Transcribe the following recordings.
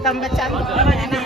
tambah cantik enak.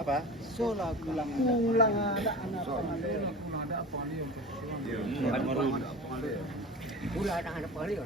Apa? Sola kulang ada anak Paleo. Ulah ada anak Paleo. Kulang ada Paleo. Ulah ada anak Paleo.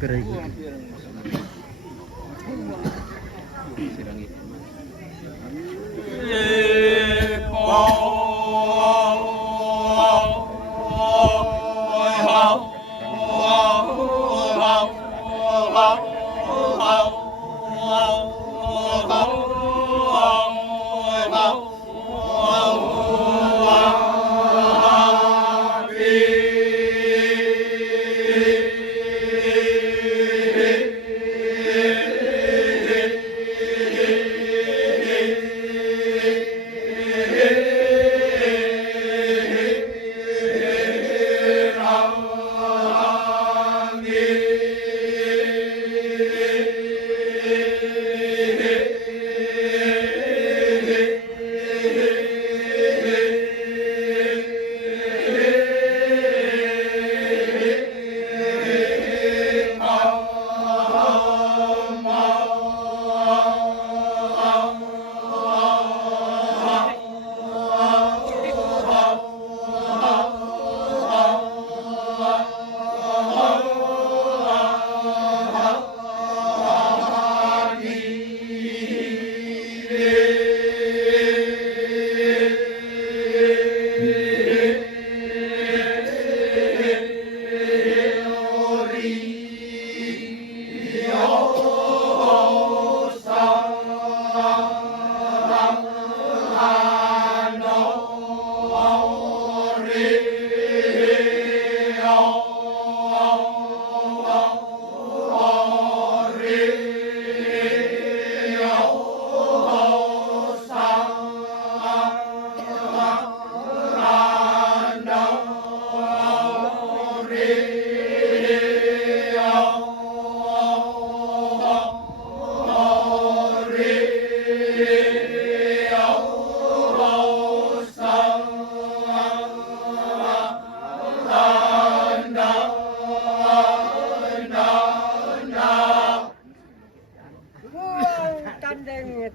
Piray ko. Sirang ito.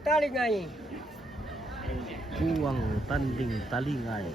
Talingay. Buwang tanding talingay.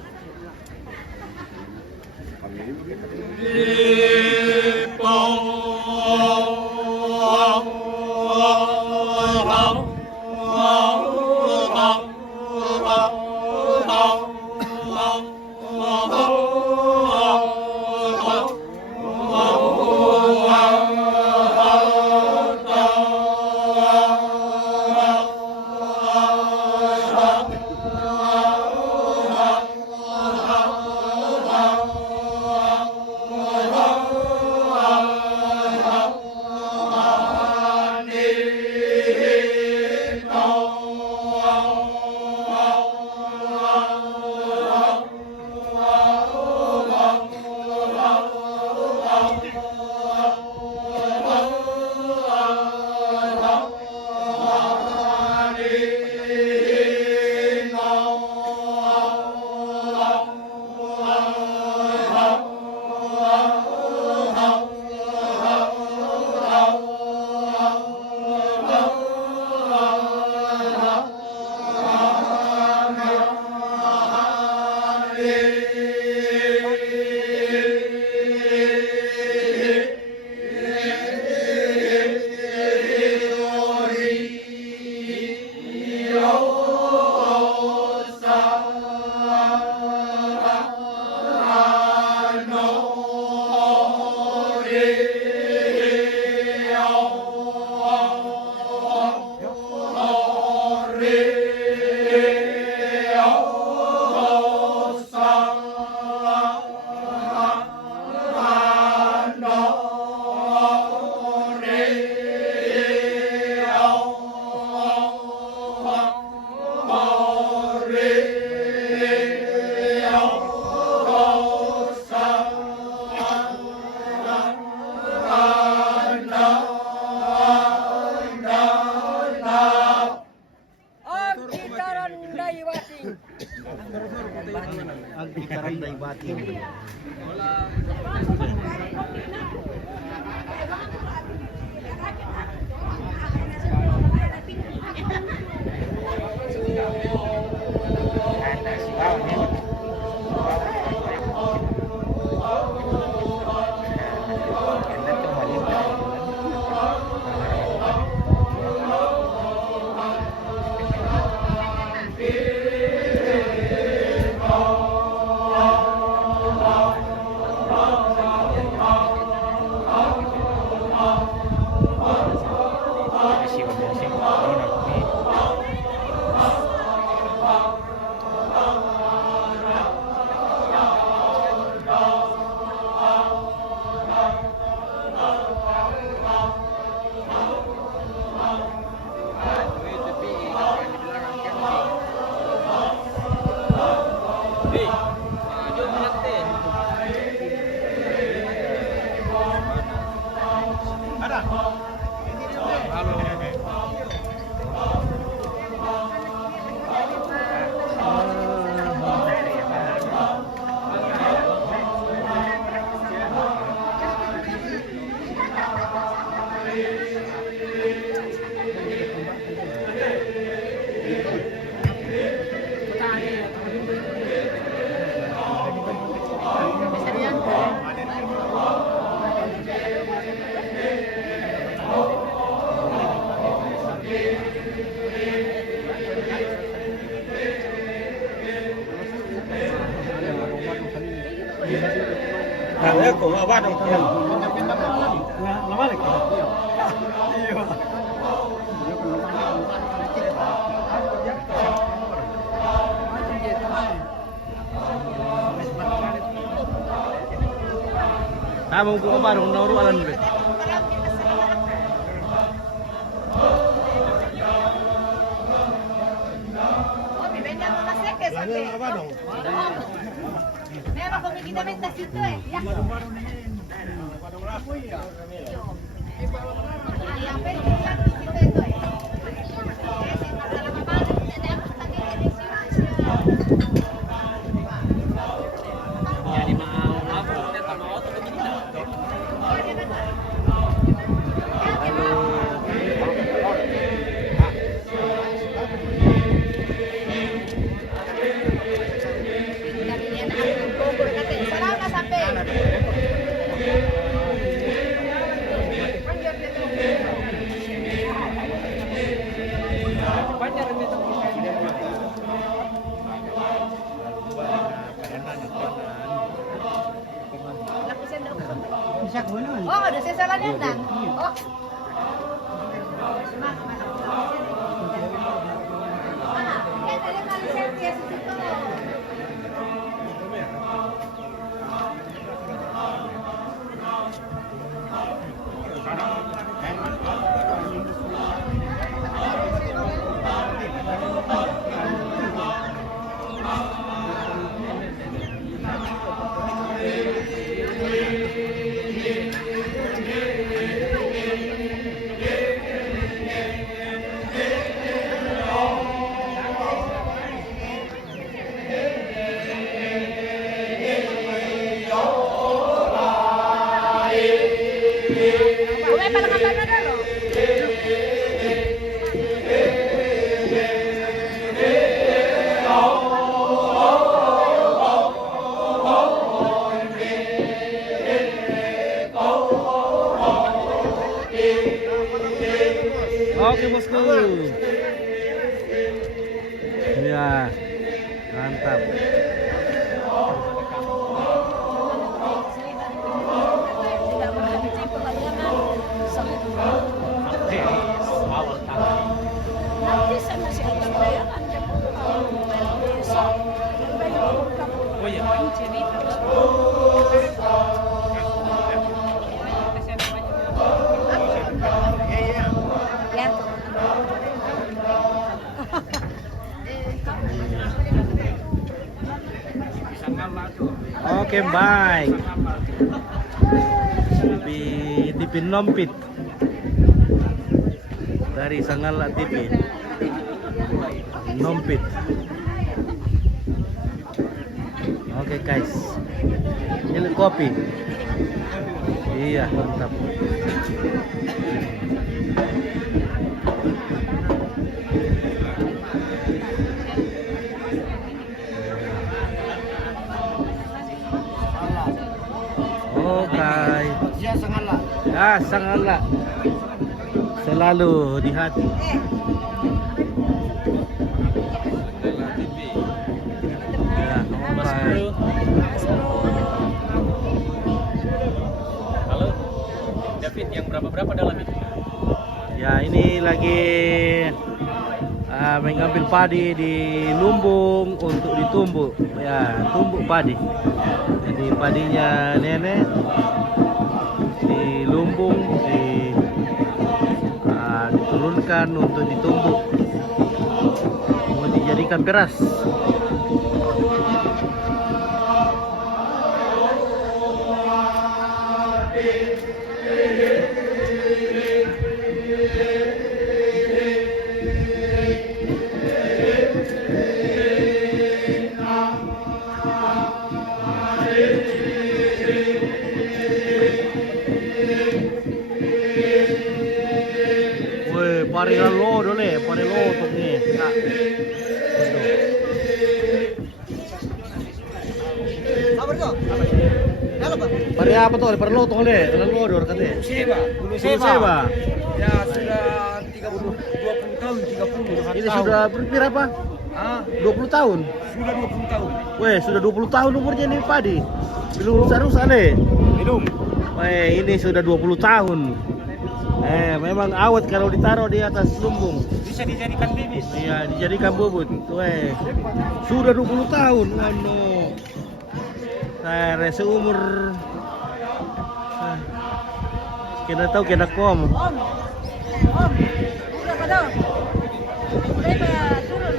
Ang gitaran na ibati. Kaya ko awa dong tenan. Tamang ko ba dong nauru alan be. Awa dong. Meron kumikita mentas dito eh. Ya. Yang penting kan dito ito eh. Kasi masalamabalan na dapat tagin Jadi maaf, kita tak mau atau begini dah. Sarang na sampai. Bisa ko naman. Oh, ada sesalan yan lang. Oh. Yan, ada kali sentia sa dito. Uwe, parang kapag na no? Oke bosku. Ya, mantap. Nanti sama si Abang Bayan, anda besok. Oh iya. Yan. Oke, baik. Di Pinompit. Dari Sangala TV. Nompit. Oke, guys. Ini kopi. Iya, mantap. Oke. Ya sangala. Ya, Sangala. Selalu di hati. Ya, oke. Halo, David, yang berapa dalam itu? Ya, ini lagi mengambil padi di lumbung untuk ditumbuk. Ya, tumbuk padi. Jadi padinya nenek di lumbung diturunkan untuk ditumbuk. Mau dijadikan beras. Woi, parilan lo dole, pari lo tuh nih. Nah. Sabar ko. Halo, Pak. Pari apa tuh? Pari lo tuh le, lo dor katanya. Seba. Ya sudah 20 tahun, 30 Ini sudah berapa? Ah, 20 tahun. sudah 20 tahun. Weh, sudah 20 tahun umurnya ini padi. Belum rusak-rusak nih. Minum. Weh, ini sudah 20 tahun. Memang awet kalau ditaruh di atas lumbung. Bisa dijadikan bibit. Iya, dijadikan bubut. Weh, sudah 20 tahun. Anu, saya seumur. Kita tahu kena kom. Om, udah pada. Udah pada turun.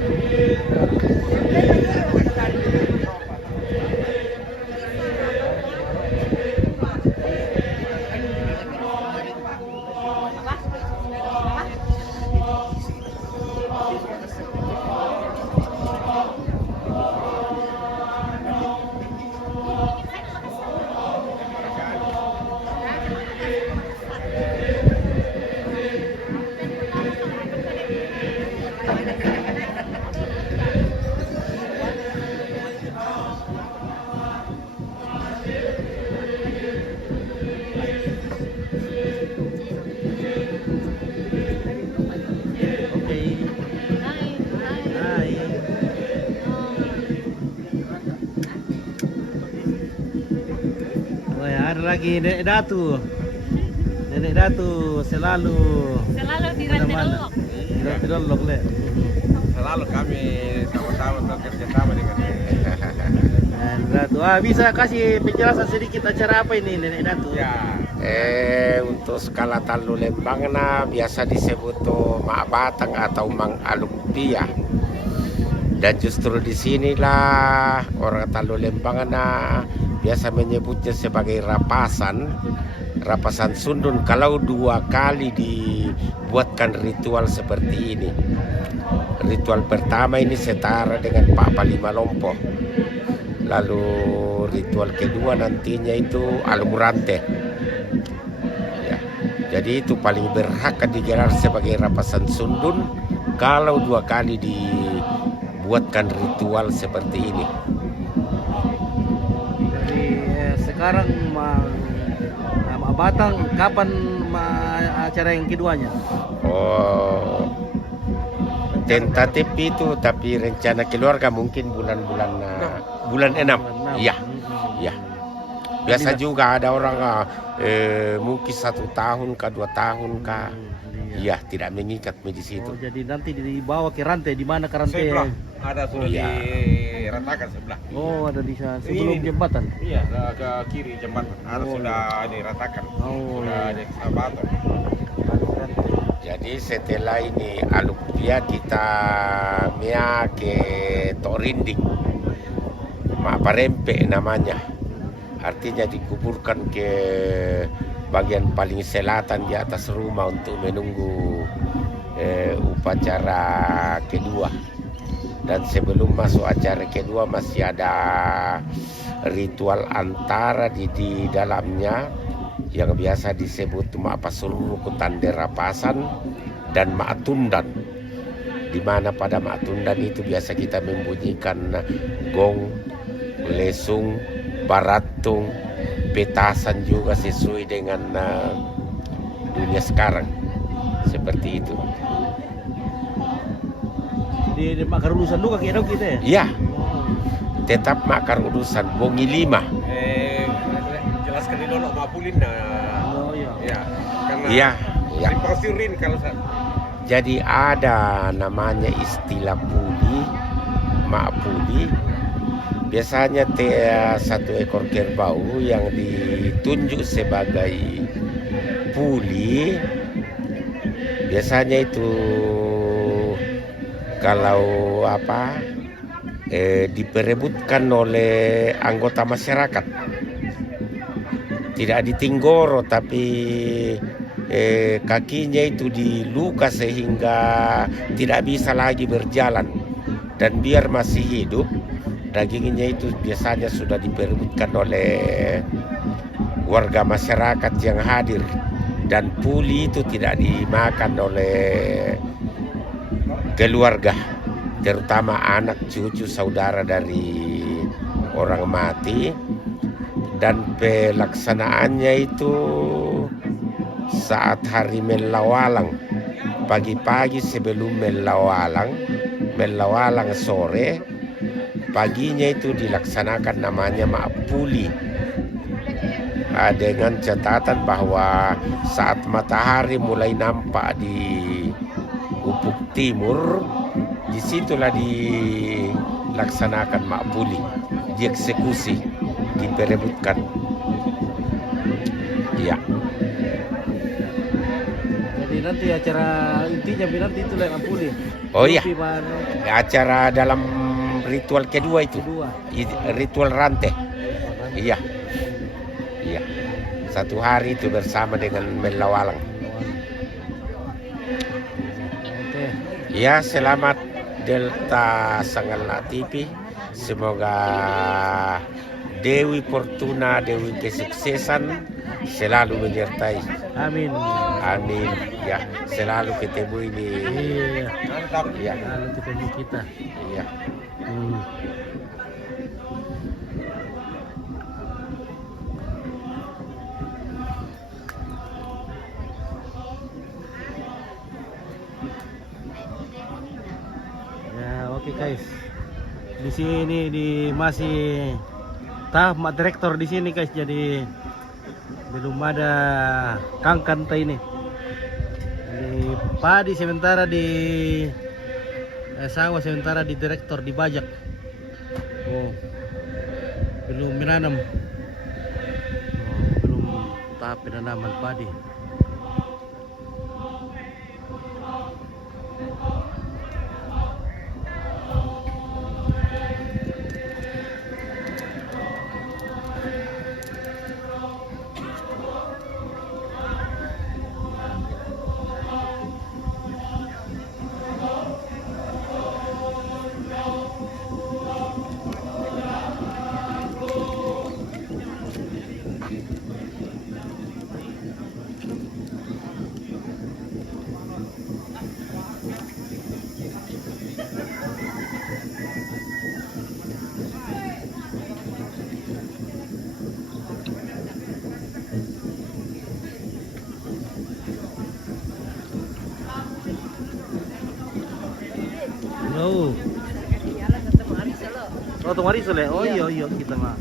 Oke. Hai. Wah, ada lagi Nenek Datu. Nenek Datu selalu Selalu di mana-mana. Rantelok. Di Rantelok, Le. Selalu kami sama-sama bekerja sama dengan Nenek Datu. Bisa kasih penjelasan sedikit acara apa ini Nenek Datu? ya. Untuk skala Talu Lembang biasa disebut Mak Batang atau Mang Alumpia. Dan justru di sinilah orang Talu Lembang biasa menyebutnya sebagai rapasan sundun kalau 2 kali dibuatkan ritual seperti ini. Ritual pertama ini setara dengan Pak Palima Lompo. Lalu ritual kedua nantinya itu Almurante. Jadi itu paling berhak digelar sebagai rapasan sundun kalau 2 kali dibuatkan ritual seperti ini. Jadi sekarang Mak Batang kapan acara yang keduanya? Oh, tentatif itu tapi rencana keluarga mungkin bulan 6. Iya, iya. Biasa juga ada orang mungkin 1 tahun kah 2 tahun kah. Iya, tidak mengikat di situ. Oh, jadi nanti dibawa ke rantai, di mana ke rantai? Sebelah ada sudah Iya. diratakan sebelah. Oh, ada di sana sebelum Ini. jembatan. Iya, ke kiri jembatan. Ada Oh, sudah diratakan. Oh, Sudah iya. di batu. Jadi setelah ini Alumpia kita mea ke Torinding, Mak Parempe namanya. Artinya dikuburkan ke bagian paling selatan di atas rumah untuk menunggu upacara kedua. Dan sebelum masuk acara kedua masih ada ritual antara di dalamnya yang biasa disebut Mak Pasururu Kutande Rapasan dan Mak Tundan. Di mana pada Mak Tundan itu biasa kita membunyikan gong, lesung, baratung, petasan juga sesuai dengan dunia sekarang. Seperti itu. Di makar urusan juga kira kita ya? Ya, tetap makar urusan bongi 5. Jelaskan di dulu Mapulin. Oh iya. Ya, karena Iya, iya. dipasurin kalau Jadi ada namanya istilah puli, mak puli. Biasanya 1 ekor kerbau yang ditunjuk sebagai puli. Biasanya itu kalau diperebutkan oleh anggota masyarakat. Tidak ditinggoro tapi kakinya itu diluka sehingga tidak bisa lagi berjalan. Dan biar masih hidup, dagingnya itu biasanya sudah diperebutkan oleh warga masyarakat yang hadir. Dan puli itu tidak dimakan oleh keluarga, terutama anak, cucu, saudara dari orang mati. Dan pelaksanaannya itu saat hari melawalang, pagi-pagi sebelum melawalang Melawalang sore, paginya itu dilaksanakan namanya Ma'puli. Dengan catatan bahwa saat matahari mulai nampak di ufuk timur, disitulah dilaksanakan Ma'puli, dieksekusi, diperebutkan. Ya. Jadi nanti acara intinya nanti itu lah Ma'puli. Oh iya, Kopi, Pak. acara dalam ritual kedua itu, Kedua. ritual rantai. Iya, iya. Satu hari itu bersama dengan Melawalang. Oke. Ya, selamat Delta Sangalna TV. Semoga Dewi Fortuna, Dewi Kesuksesan selalu menyertai. Amin. Amin. Ya, selalu ketemu ini. Iya. Mantap. Ya, Lalu ketemu kita. iya. Hmm. Ya, oke guys. Di sini masih tahap mak direktor di sini guys. Jadi belum ada kangkanta ini. Di padi sementara di sawah sementara di direktor dibajak. Oh, belum menanam. Oh, belum tahap penanaman padi. Oh. Oh, tumari sule. Oh iya iya kita mah.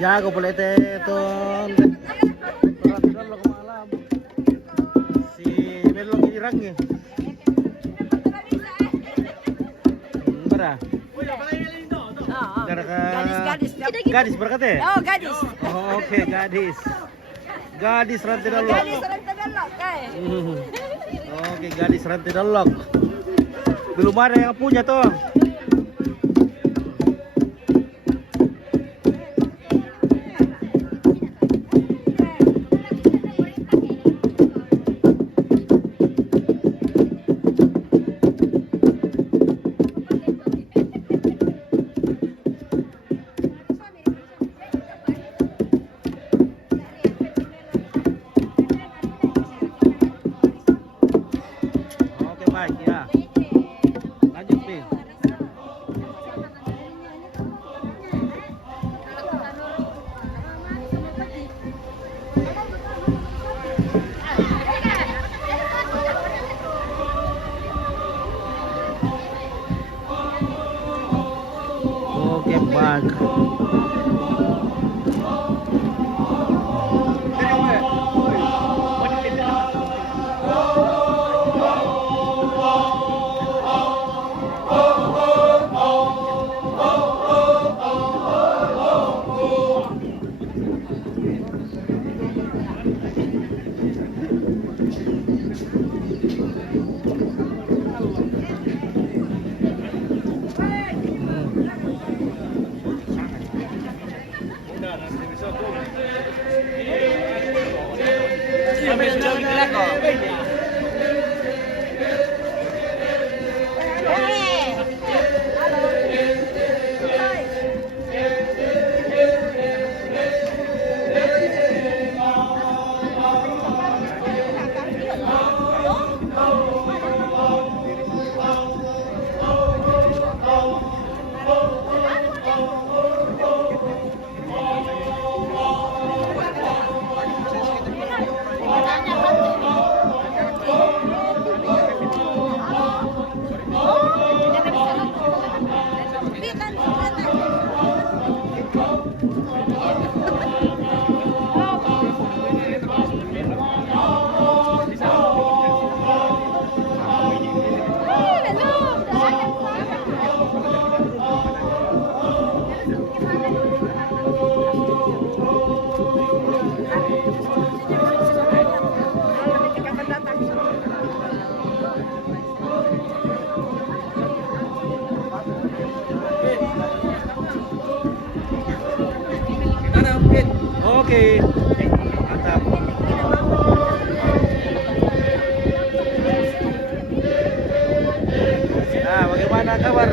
jago pala ton. Ranti Dalok malam. Si Melok irangnya. Berah. Gadis. Gadis berkata. Oh, gadis. Oh, oke, gadis. Gadis Ranti Dalok. Gadis orang Tagalog, Oke, gadis Ranti Dalok. Belum ada yang punya tuh. Oke, baik ya. Lanjut, Pi. Oke, baik. Oke, mantap. Nah, bagaimana kabar?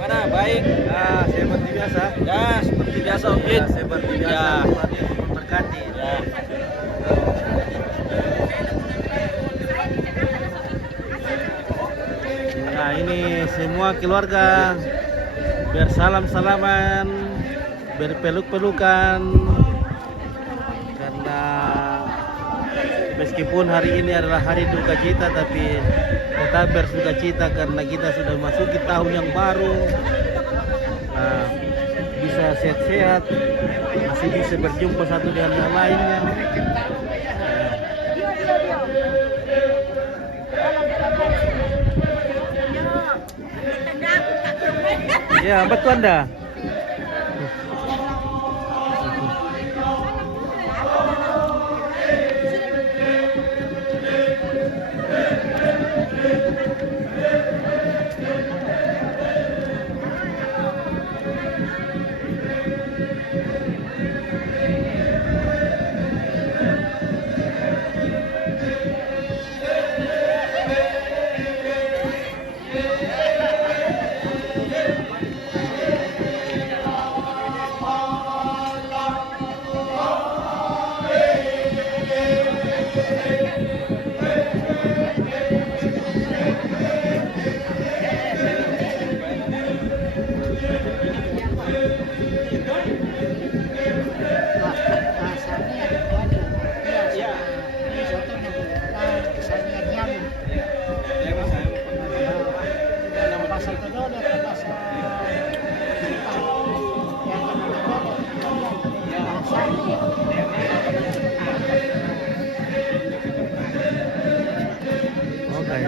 Mana baik? Nah, seperti biasa. Ya, seperti biasa Om Ya, Pit. seperti biasa. Ya. Tempatnya terganti. Ya. Nah, ini semua keluarga bersalam-salaman, berpeluk-pelukan, karena meskipun hari ini adalah hari duka cita, tapi tetap bersuka cita karena kita sudah memasuki tahun yang baru. Nah, bisa sehat-sehat, masih bisa berjumpa satu dengan yang lainnya. Ya, betul Anda. pakai.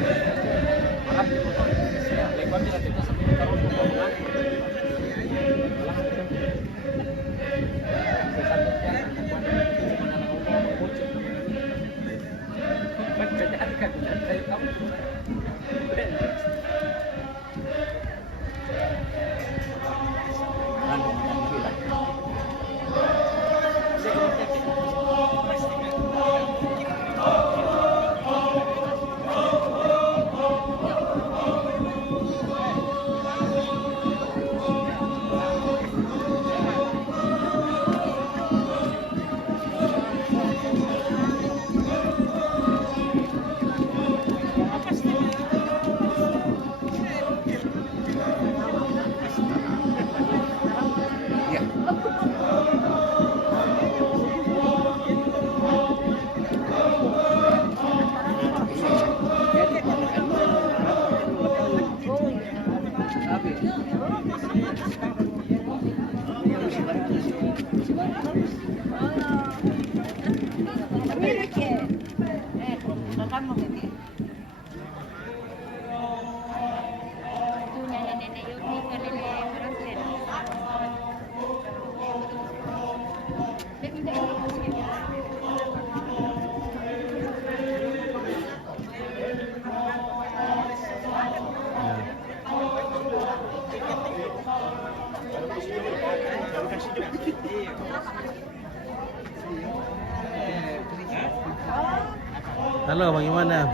Halo, bagaimana?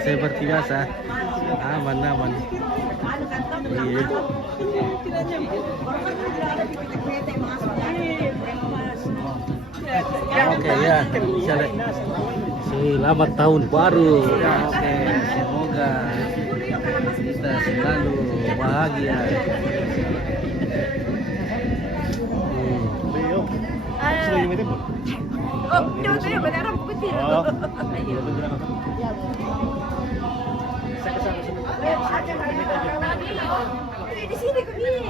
Seperti biasa. Aman. Iya. Oke ya, selamat tahun baru. Oke, semoga kita selalu bahagia. Dia beneran putih. Di sini kami.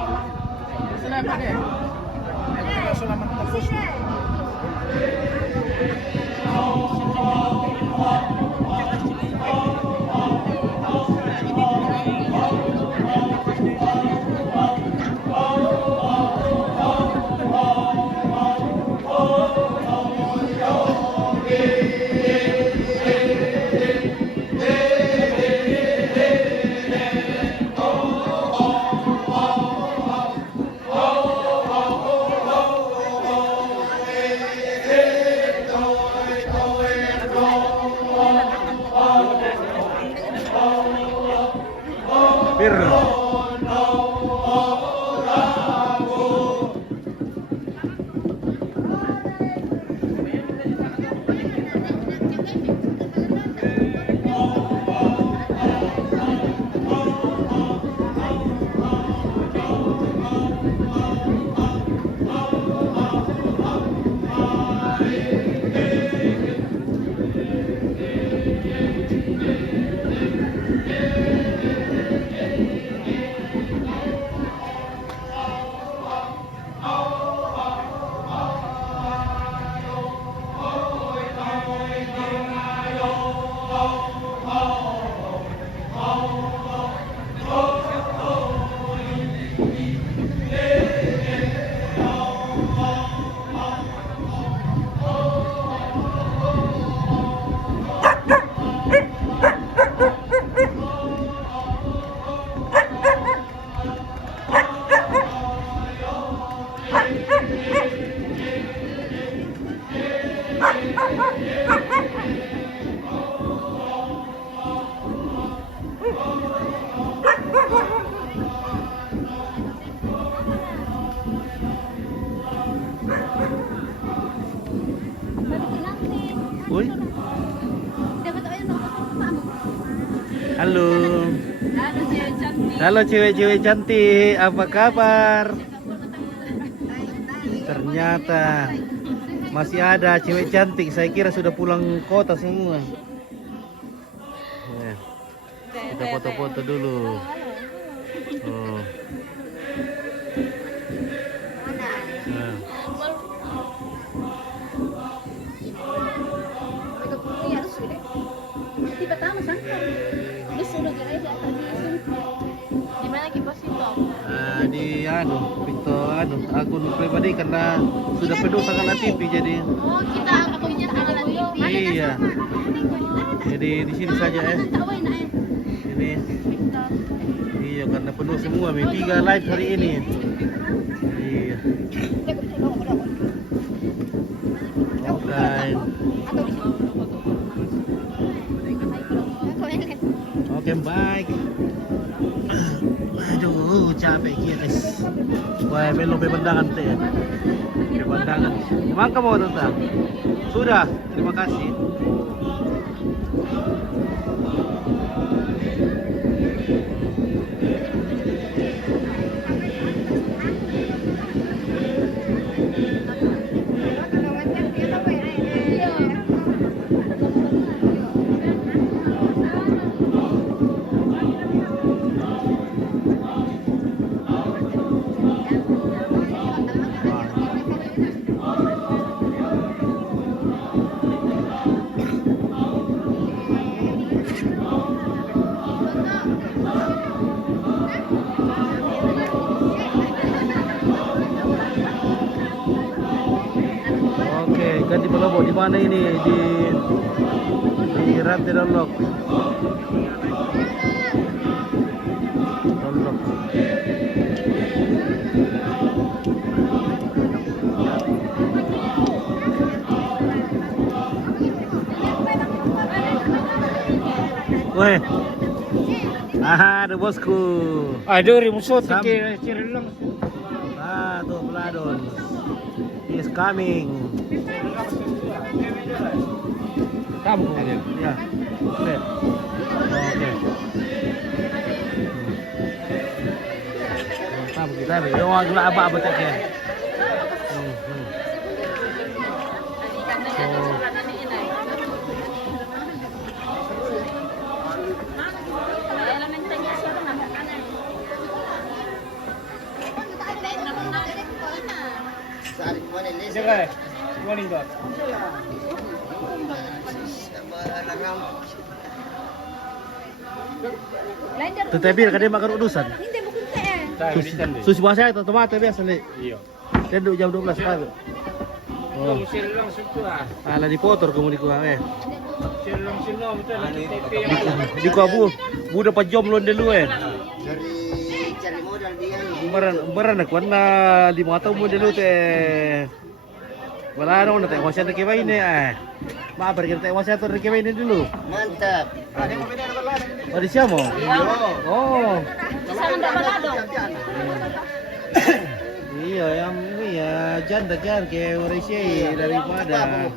Uy. Halo. Halo cewek-cewek cantik, apa kabar? Ternyata masih ada cewek cantik. Saya kira sudah pulang kota semua. Ya. Kita foto-foto dulu. Oh. Nah. di pertama sangka. Terus udah gereja tadi. Di mana kipas itu? Di akun pribadi karena sudah penuh sangat TV jadi. Oh, kita punya tanggal TV. Iya. Jadi di sini saja ya. Ini. Iya karena penuh semua, 3 live hari ini. Iya. Oke, baik. Aduh, capek guys. Wah, belum pemandangan teh. Pemandangan. Emang kamu tentang? Sudah, terima kasih. Oke, ganti Malobo di mana ini? Di Rantai Dolok. Dolok. Weh. Ada bosku. Aduh, rimusot Sam- ciri lang. Tuh Peladon. He is coming. Kamu. Ya. Oke. Oke. Kamu kita nih. Yo gula apa betul ya. Sige, morning dot. Tetapi kadang makan udusan. Hindi mo kunti eh. Tayo bisan di. Susi bahasa itu tomate biasa nih. Iyo. Dan jam 12 pagi. Oh, Kamu ciri lang sunto ah. ala dipotong kamu di kuang Ciri lang sunto betul. Di kuang bu dapat jom lon dulu Cari modal dia. Beran aku na di mata mo dulu teh. Wala na teh wasya na kiba ini Maaf kita teh wasya to kiba ini dulu. Mantap. Oh di siya mo? Oh. Kasama na balado. Iya, yang iya janda kan ke Malaysia daripada.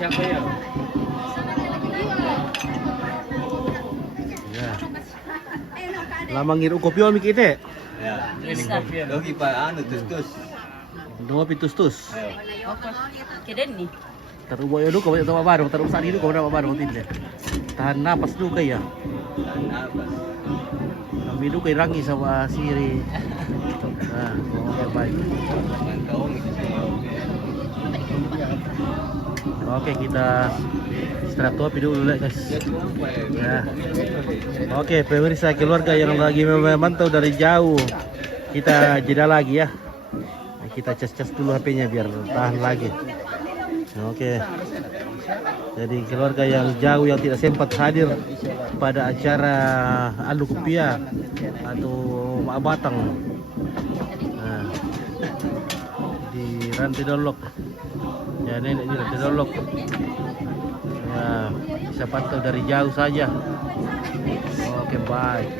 Siapa ya? Ya. Lamang ngiru kopi mi kita. Ya. Ini kopi ya. Lagi pa anu tus-tus. Dua pitus-tus. Keden nih. Tarubo yo kau tahu baru, tarubo saat itu kau dapat baru tidak. Tahan napas dulu ya. Apa? Kami dulu kay rangi sama siri. Nah, oke baik. Mantap itu sih. Oke kita istirahat kopi dulu guys. Ya. Oke pemirsa keluarga yang lagi memantau dari jauh, kita jeda lagi ya. Kita cas-cas dulu HP-nya biar tahan lagi. Oke. Jadi keluarga yang jauh yang tidak sempat hadir pada acara Alu Kupia atau Mak Batang di Rantai Dolok. Ya nenek di Rantai Dolok. Ya bisa pantau dari jauh saja. Oke baik.